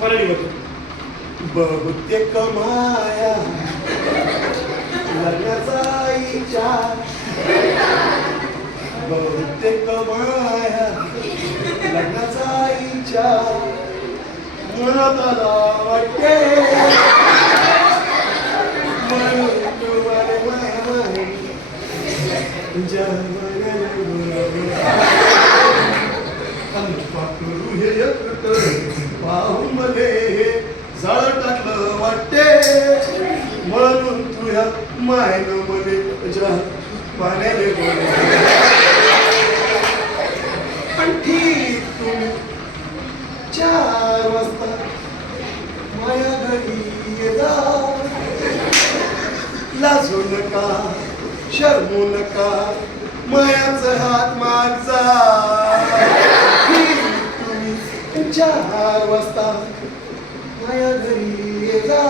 वरडी होतो बहुतेक माया लग्नाचा विचार बहुतेक माया लग्नाचा विचार मनात आला वाटते म्हणून तुम्हाला माया माय पाकरू हे पाहून मध्ये जाळ टाकलं वाटते म्हणून तुझ्या मायनं मध्ये पाण्याने बोल पण ठीक तुम्ही 4 वाजता माया घरी येता लाजू नका शरमू नका मायाचा हात मागचा तुम्ही 4 वाजता माया घरी येता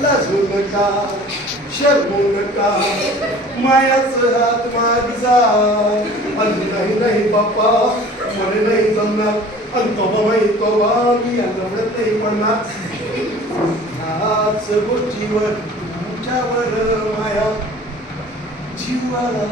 लाजू नका शरमू नका मायाचा हात मागचा नाही नाही बाप्पा मला नाही जमणार अंतोबा माही तोबा मी लढत नाही म्हणणार ह्याच गोष्टीवर तुमच्यावर माया जीवाला